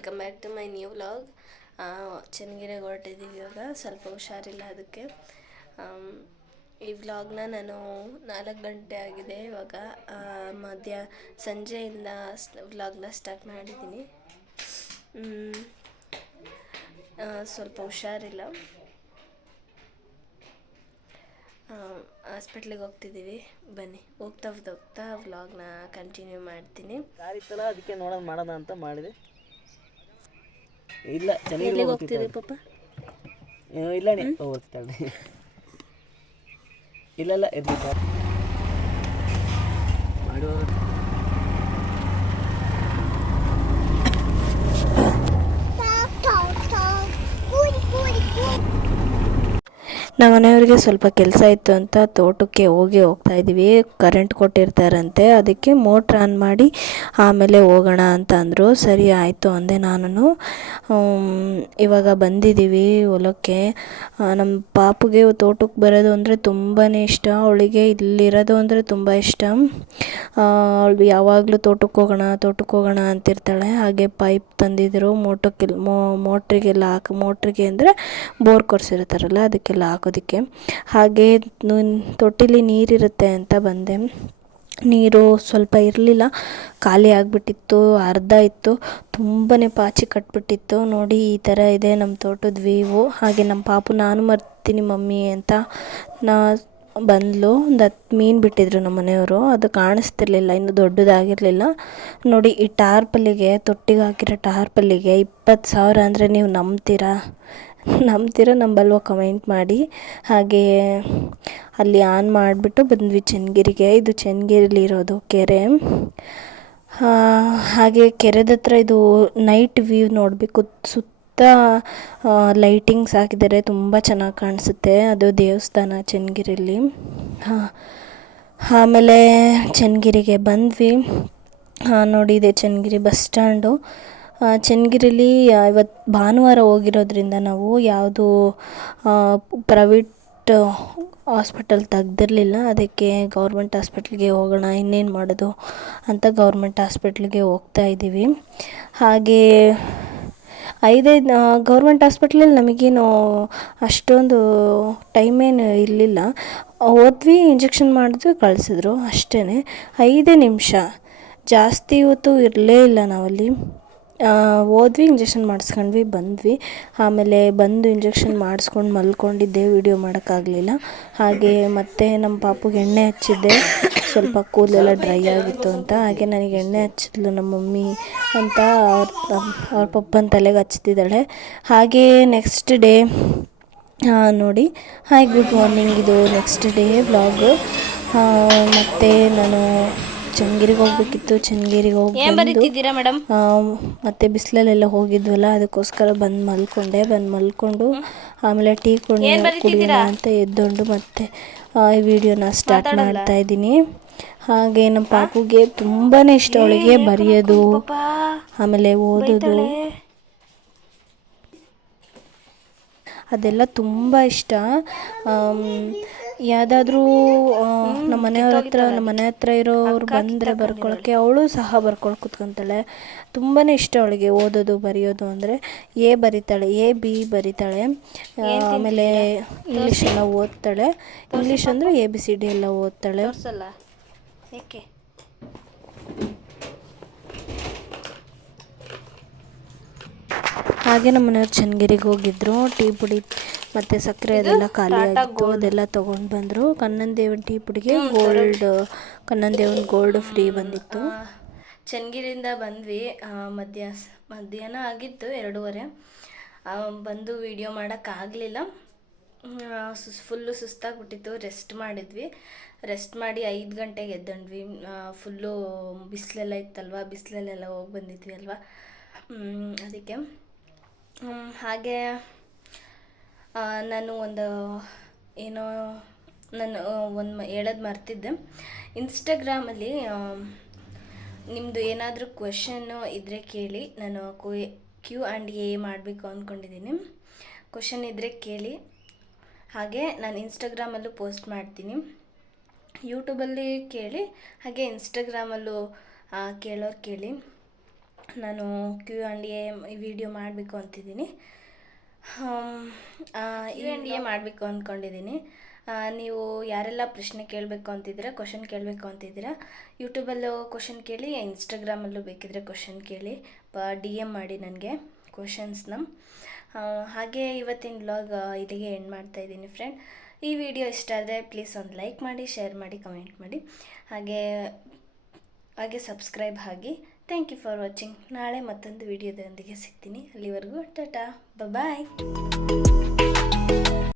Welcome back to my new vlog Channagiri ಹೊರಟಿದ್ದೀವಿ ಇವಾಗ. ಸ್ವಲ್ಪ ಹುಷಾರಿಲ್ಲ ಅದಕ್ಕೆ. ಈ ವ್ಲಾಗ್ನ ನಾನು ನಾಲ್ಕು ಗಂಟೆ ಆಗಿದೆ ಇವಾಗ. ಮಧ್ಯ ಸಂಜೆಯಿಂದ ವ್ಲಾಗ್ನ ಸ್ಟಾರ್ಟ್ ಮಾಡಿದ್ದೀನಿ. ಸ್ವಲ್ಪ ಹುಷಾರಿಲ್ಲ. ಹಾಸ್ಪಿಟ್ಲಿಗೆ ಹೋಗ್ತಿದ್ದೀವಿ. ಬನ್ನಿ. ಹೋಗ್ತಾ ಹೋಗ್ತಾ ವ್ಲಾಗ್ನ ಕಂಟಿನ್ಯೂ ಮಾಡ್ತೀನಿ. ಅದಕ್ಕೆ ನೋಡೋಣ ಮಾಡೋಣ ಅಂತ ಮಾಡಿದೆ. ಇಲ್ಲ ಚೆನ್ನಾಗಿ ಎಲ್ಲಿಗೆ ಹೋಗ್ತಿದ್ದೀವಿ ಪಾಪ? ಇಲ್ಲ ನೀ ಹೋಗ್ತಾಳೆ ಇಲ್ಲ ಇಲ್ಲ ಇರ್ಲಿ ಮಾಡುವ ನಮ್ಮ ಮನೆಯವ್ರಿಗೆ ಸ್ವಲ್ಪ ಕೆಲಸ ಇತ್ತು ಅಂತ ತೋಟಕ್ಕೆ ಹೋಗಿ ಹೋಗ್ತಾ ಇದ್ದೀವಿ. ಕರೆಂಟ್ ಕೊಟ್ಟಿರ್ತಾರಂತೆ ಅದಕ್ಕೆ ಮೋಟ್ರ್ ಆನ್ ಮಾಡಿ ಆಮೇಲೆ ಹೋಗೋಣ ಅಂತ ಅಂದರು. ಸರಿ, ಆಯಿತು ಅಂದೆ ನಾನು ಇವಾಗ ಬಂದಿದ್ದೀವಿ ಹೊಲಕ್ಕೆ. ನಮ್ಮ ಪಾಪುಗೆ ತೋಟಕ್ಕೆ ಬರೋದು ಅಂದರೆ ತುಂಬಾ ಇಷ್ಟ. ಅವಳಿಗೆ ಇಲ್ಲಿರೋದು ಅಂದರೆ ತುಂಬ ಇಷ್ಟ. ಅವಳು ಯಾವಾಗಲೂ ತೋಟಕ್ಕೆ ಹೋಗೋಣ ತೋಟಕ್ಕೆ ಹೋಗೋಣ ಅಂತಿರ್ತಾಳೆ. ಹಾಗೆ ಪೈಪ್ ತಂದಿದ್ರು. ಮೋಟಕ್ಕೆ ಮೋಟ್ರಿಗೆಲ್ಲ ಹಾಕಿ ಮೋಟ್ರಿಗೆ ಅಂದರೆ ಬೋರ್ ಕೊರ್ಸಿರ್ತಾರಲ್ಲ, ಅದಕ್ಕೆಲ್ಲ ಹಾಕೋದಕ್ಕೆ ಹಾಗೆ ತೊಟ್ಟಿಲಿ ನೀರಿರುತ್ತೆ ಅಂತ ಬಂದೆ. ನೀರು ಸ್ವಲ್ಪ ಇರಲಿಲ್ಲ. ಖಾಲಿ ಆಗಿಬಿಟ್ಟಿತ್ತು, ಅರ್ಧ ಇತ್ತು. ತುಂಬಾ ಪಾಚಿ ಕಟ್ಬಿಟ್ಟಿತ್ತು. ನೋಡಿ, ಈ ಥರ ಇದೆ ನಮ್ಮ ತೋಟದ ವೀವು ಹಾಗೆ ನಮ್ಮ ಪಾಪು, ನಾನು ಮರ್ತೀನಿ ಮಮ್ಮಿ ಅಂತ ನಾ ಬಂದ್ಲು. ಒಂದು ಹತ್ತು ಮೀನು ಬಿಟ್ಟಿದ್ರು ನಮ್ಮ ಮನೆಯವರು. ಅದು ಕಾಣಿಸ್ತಿರ್ಲಿಲ್ಲ, ಇನ್ನು ದೊಡ್ಡದಾಗಿರಲಿಲ್ಲ. ನೋಡಿ, ಈ ಟಾರ್ಪಲ್ಲಿಗೆ, ತೊಟ್ಟಿಗೆ ಹಾಕಿರೋ ಟಾರ್ಪಲ್ಲಿಗೆ ಇಪ್ಪತ್ತು ಸಾವಿರ ಅಂದರೆ ನೀವು ನಂಬ್ತೀರಾ? ನಂಬ್ತೀರಾ, ನಂಬಲ್ವ ಕಮೆಂಟ್ ಮಾಡಿ. ಹಾಗೆ ಅಲ್ಲಿ ಆನ್ ಮಾಡಿಬಿಟ್ಟು ಬಂದ್ವಿ ಚೆನ್ನಗಿರಿಗೆ. ಇದು ಚೆನ್ನಗಿರಿಲಿ ಇರೋದು ಕೆರೆ ಹಾಗೆ ಕೆರೆದ ಹತ್ರ ಇದು ನೈಟ್ ವ್ಯೂ ನೋಡಬೇಕು. ಸುತ್ತ ಲೈಟಿಂಗ್ಸ್ ಹಾಕಿದ್ದಾರೆ ತುಂಬ ಚೆನ್ನಾಗಿ ಕಾಣಿಸುತ್ತೆ ಅದು ದೇವಸ್ಥಾನ ಚೆನ್ನಗಿರಿಲಿ ಹಾಂ, ಆಮೇಲೆ ಚೆನ್ನಗಿರಿಗೆ ಬಂದ್ವಿ. ನೋಡಿ, ಇದೆ ಚೆನ್ನಗಿರಿ ಬಸ್ ಸ್ಟ್ಯಾಂಡು ಚೆನ್ನಗಿರಿಲಿ ಇವತ್ತು ಭಾನುವಾರ ಹೋಗಿರೋದ್ರಿಂದ ನಾವು ಯಾವುದು ಪ್ರೈವೇಟ್ ಹಾಸ್ಪಿಟಲ್ ತೆಗ್ದಿರಲಿಲ್ಲ. ಅದಕ್ಕೆ ಗೌರ್ಮೆಂಟ್ ಹಾಸ್ಪಿಟ್ಲಿಗೆ ಹೋಗೋಣ, ಇನ್ನೇನು ಮಾಡೋದು ಅಂತ ಗೌರ್ಮೆಂಟ್ ಹಾಸ್ಪಿಟ್ಲಿಗೆ ಹೋಗ್ತಾ ಇದ್ದೀವಿ. ಹಾಗೆ ಐದೈದು ಗೌರ್ಮೆಂಟ್ ಹಾಸ್ಪಿಟ್ಲಲ್ಲಿ ನಮಗೇನು ಅಷ್ಟೊಂದು ಟೈಮೇನು ಇರಲಿಲ್ಲ. ಹೋದ್ವಿ, ಇಂಜೆಕ್ಷನ್ ಮಾಡಿದ್ವಿ, ಕಳಿಸಿದ್ರು ಅಷ್ಟೇ ಐದೇ ನಿಮಿಷ. ಜಾಸ್ತಿ ಹೊತ್ತು ಇರಲೇ ಇಲ್ಲ ನಾವಲ್ಲಿ. ಹೋದ್ವಿ ಇಂಜೆಕ್ಷನ್ ಮಾಡಿಸ್ಕೊಂಡ್ವಿ, ಬಂದ್ವಿ. ಆಮೇಲೆ ಬಂದು ಇಂಜೆಕ್ಷನ್ ಮಾಡಿಸ್ಕೊಂಡು ಮಲ್ಕೊಂಡಿದ್ದೆ, ವಿಡಿಯೋ ಮಾಡೋಕ್ಕಾಗಲಿಲ್ಲ. ಹಾಗೆ ಮತ್ತೆ ನಮ್ಮ ಪಾಪುಗೆ ಎಣ್ಣೆ ಹಚ್ಚಿದ್ದೆ. ಸ್ವಲ್ಪ ಕೂದಲೆಲ್ಲ ಡ್ರೈ ಆಗಿತ್ತು ಅಂತ. ಹಾಗೆ ನನಗೆ ಎಣ್ಣೆ ಹಚ್ಚಿದ್ಲು ನಮ್ಮ ಮಮ್ಮಿ ಅಂತ. ಅವ್ರ ಪಪ್ಪನ ತಲೆಗೆ ಹಚ್ತಿದ್ದಾಳೆ. ಹಾಗೆ ನೆಕ್ಸ್ಟ್ ಡೇ ನೋಡಿ. ಹಾಯ್ ಗುಡ್ ಮಾರ್ನಿಂಗ್ ಇದು ನೆಕ್ಸ್ಟ್ ಡೇ ವ್ಲಾಗು ಮತ್ತು ನಾನು ಚೆನ್ನಗಿರಿಗೆ ಹೋಗ್ಬೇಕಿತ್ತು ಚನ್ನಗಿರಿಗೆ ಹೋಗಿ ಬಂದು ಮೇಡಮ್? ಮತ್ತೆ ಬಿಸಿಲಲ್ಲೆಲ್ಲ ಹೋಗಿದ್ವಲ್ಲ ಅದಕ್ಕೋಸ್ಕರ ಬಂದು ಮಲ್ಕೊಂಡೆ ಬಂದು ಮಲ್ಕೊಂಡು ಆಮೇಲೆ ಟೀ ಕೊಂಡು ಕುಡಿಯೋಣ ಅಂತ ಎದ್ದೊಂಡು ಮತ್ತೆ ಆ, ಈ ವಿಡಿಯೋನ ಸ್ಟಾರ್ಟ್ ಮಾಡ್ತಾ ಇದ್ದೀನಿ. ಹಾಗೆ ನಮ್ಮ ಪಾಪುಗೆ ತುಂಬಾ ಇಷ್ಟ ಅವಳಿಗೆ ಬರೆಯೋದು ಆಮೇಲೆ ಓದೋದು. ಅದೆಲ್ಲ ತುಂಬ ಇಷ್ಟ. ಯಾವುದಾದ್ರೂ ನಮ್ಮ ಮನೆಯವ್ರ ಹತ್ರ ನಮ್ಮ ಮನೆ ಹತ್ರ ಇರೋರು ಬಂದರೆ ಬರ್ಕೊಳಕ್ಕೆ ಅವಳು ಸಹ ಬರ್ಕೊಳ್ ಕುತ್ಕೊತಾಳೆ. ತುಂಬಾ ಇಷ್ಟ ಅವಳಿಗೆ ಓದೋದು ಬರೆಯೋದು ಅಂದರೆ. ಎ ಬರಿತಾಳೆ ಎ ಬಿ ಬರಿತಾಳೆ. ಆಮೇಲೆ ಇಂಗ್ಲೀಷ್ ಎಲ್ಲ ಓದ್ತಾಳೆ. ಇಂಗ್ಲಿಷ್ ಅಂದರೆ ಎ ಬಿ ಸಿ ಡಿ ಎಲ್ಲ ಓದ್ತಾಳೆ. ಏಕೆ? ಹಾಗೆ ನಮ್ಮ ಮನೆಯವ್ರು ಚನ್ನಗಿರಿಗೆ ಹೋಗಿದ್ರು. ಟೀ ಪುಡಿ ಮತ್ತು ಸಕ್ಕರೆ ಅದೆಲ್ಲ ಖಾಲಿ ಆಗಿತ್ತು ಅದೆಲ್ಲ ತೊಗೊಂಡು ಬಂದರು. ಕಣ್ಣನ್ ದೇವನ ಟೀ ಪುಡಿಗೆ ಗೋಲ್ಡ್ ಕಣ್ಣನ್ ದೇವನ ಗೋಲ್ಡ್ ಫ್ರೀ ಬಂದಿತ್ತು. ಚನ್ನಗಿರಿಯಿಂದ ಬಂದ್ವಿ. ಮಧ್ಯ ಮಧ್ಯಾಹ್ನ ಆಗಿತ್ತು ಎರಡೂವರೆ. ಬಂದು ವಿಡಿಯೋ ಮಾಡೋಕ್ಕಾಗಲಿಲ್ಲ ಸುಸ್ ಫುಲ್ಲು ಸುಸ್ತಾಗ್ಬಿಟ್ಟಿತ್ತು. ರೆಸ್ಟ್ ಮಾಡಿದ್ವಿ. ರೆಸ್ಟ್ ಮಾಡಿ ಐದು ಗಂಟೆಗೆ ಎದ್ದಂಡ್ವಿ ಫುಲ್ಲು ಬಿಸಿಲೆಲ್ಲ ಇತ್ತಲ್ವ? ಬಿಸಿಲಲ್ಲೆಲ್ಲ ಹೋಗಿ ಬಂದಿದ್ವಿ ಅಲ್ವಾ? ಅದಕ್ಕೆ. ಹಾಗೆ ನಾನು ಒಂದು ಏನೋ ನಾನು ಒಂದು ಹೇಳೋದು ಮರ್ತಿದ್ದೆ. ಇನ್ಸ್ಟಾಗ್ರಾಮಲ್ಲಿ ನಿಮ್ಮದು ಏನಾದರೂ ಕ್ವೆಶನ್ನು ಇದ್ದರೆ ಕೇಳಿ. ನಾನು ಕ್ಯೂ ಆ್ಯಂಡ್ ಎ ಮಾಡಬೇಕು ಅಂದ್ಕೊಂಡಿದ್ದೀನಿ ಕ್ವೆಶನ್ ಇದ್ದರೆ ಕೇಳಿ. ಹಾಗೆ ನಾನು ಇನ್ಸ್ಟಾಗ್ರಾಮಲ್ಲೂ ಪೋಸ್ಟ್ ಮಾಡ್ತೀನಿ. ಯೂಟ್ಯೂಬಲ್ಲಿ ಕೇಳಿ, ಹಾಗೆ ಇನ್ಸ್ಟಾಗ್ರಾಮಲ್ಲೂ ಕೇಳೋರು ಕೇಳಿ. ನಾನು ಕ್ಯೂ ಆ್ಯಂಡ್ ಎ ವಿಡಿಯೋ ಮಾಡಬೇಕು ಅಂತಿದ್ದೀನಿ. ಕ್ಯೂ ಆ್ಯಂಡ್ ಎ ಮಾಡಬೇಕು ಅಂದ್ಕೊಂಡಿದ್ದೀನಿ ನೀವು ಯಾರೆಲ್ಲ ಪ್ರಶ್ನೆ ಕೇಳಬೇಕು ಅಂತಿದ್ದೀರಾ ಕ್ವಶನ್ ಕೇಳಬೇಕು ಅಂತಿದ್ದೀರಾ ಯೂಟ್ಯೂಬಲ್ಲೂ ಕ್ವಶನ್ ಕೇಳಿ ಇನ್ಸ್ಟಾಗ್ರಾಮಲ್ಲೂ ಬೇಕಿದ್ರೆ ಕ್ವಶನ್ ಕೇಳಿ ಡಿ ಎಂ ಮಾಡಿ ನನಗೆ ಕ್ವಶನ್ಸ್ನ ಹಾಗೆ ಇವತ್ತಿನ ಬ್ಲಾಗ್ ಇಲ್ಲಿಗೆ ಎಂಡ್ ಮಾಡ್ತಾ ಇದ್ದೀನಿ ಫ್ರೆಂಡ್ ಈ ವಿಡಿಯೋ ಇಷ್ಟ ಆದರೆ ಪ್ಲೀಸ್ ಒಂದು ಲೈಕ್ ಮಾಡಿ ಶೇರ್ ಮಾಡಿ ಕಮೆಂಟ್ ಮಾಡಿ. ಹಾಗೆ ಹಾಗೆ ಸಬ್ಸ್ಕ್ರೈಬ್ ಆಗಿ ಥ್ಯಾಂಕ್ ಯು ಫಾರ್ ವಾಚಿಂಗ್ ನಾಳೆ ಮತ್ತೊಂದು ವಿಡಿಯೋದೊಂದಿಗೆ ಸಿಗ್ತೀನಿ. ಅಲ್ಲಿವರೆಗೂ ಟಾಟಾ. ಬಾಯ್